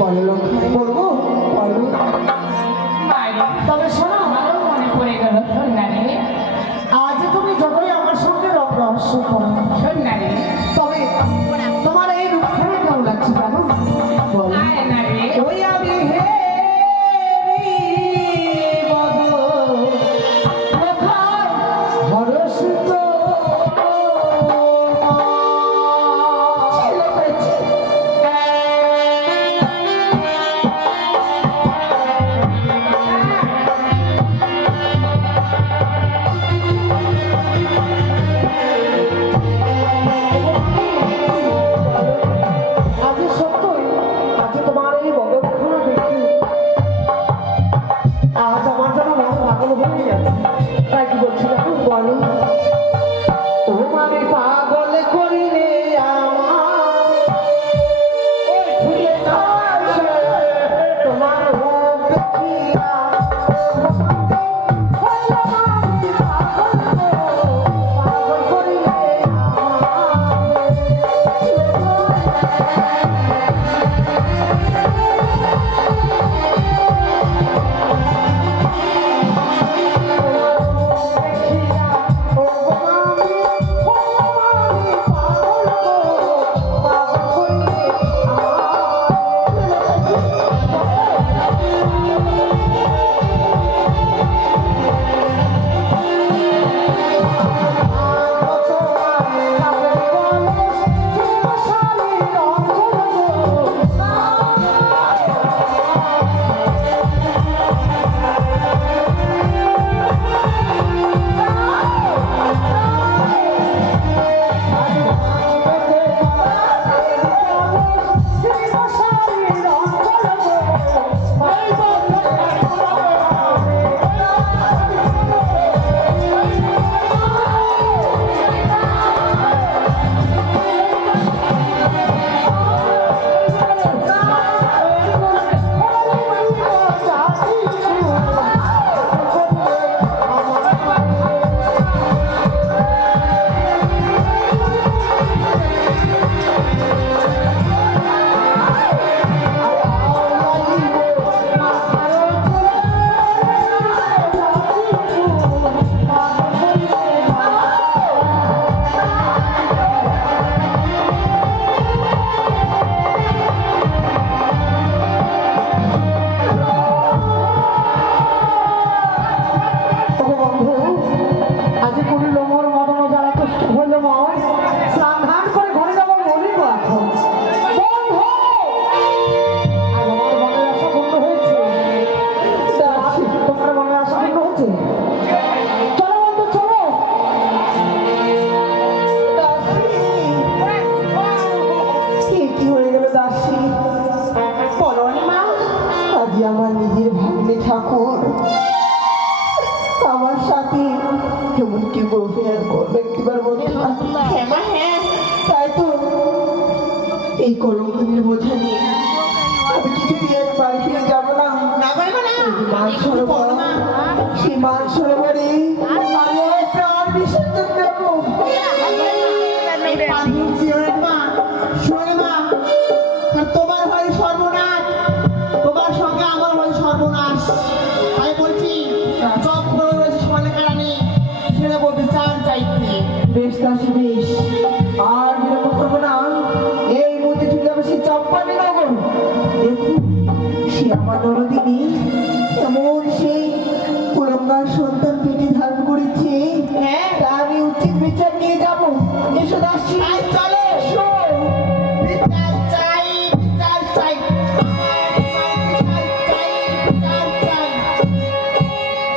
বলো লক্ষ্মী, বলবো বলো। তবে শোনো, আমারও মনে পড়ে গেল সন্ন্যারে। আজ তুমি যতই আমার সঙ্গে রব রহস্য করো সন্ন্যারে, তবে তোমার এই রূপখানি কেমন লাগছে জানো? বলো। আয় না রে। ওই আমি হে হরসিত আমার নিজের ভাগ্নে ঠাকুর আমার সাথে কেমন কি ব্যবহার করবে একবার বলতে তাই তো এই কলঙ্কের বোঝা নিয়ে আমি কিছু দিয়ে বাড়ি ফিরে যাবো না। সেই মান সরোবরে আমি আমার প্রাণ বিসর্জন দেবো। তোমার হয় সর্বনাশ, তোমার সঙ্গে আমার হয় সর্বনাশ। আমি বলছি সব রয়েছে সমানে নেই, ছেড়ে বলতে চান চাইতে। বেশ দাসী বেশ, আর বিলম্ব করবো না। এই মুহূর্তে চলে যাবে সেই চম্পানি নগর। দেখুন সে আমার নরদিনী এমন সেই কুলঙ্গার সন্তান পেটে ধারণ করেছে। হ্যাঁ, তা আমি উচিত বিচার নিয়ে যাবো। এসো দাসী, চলো।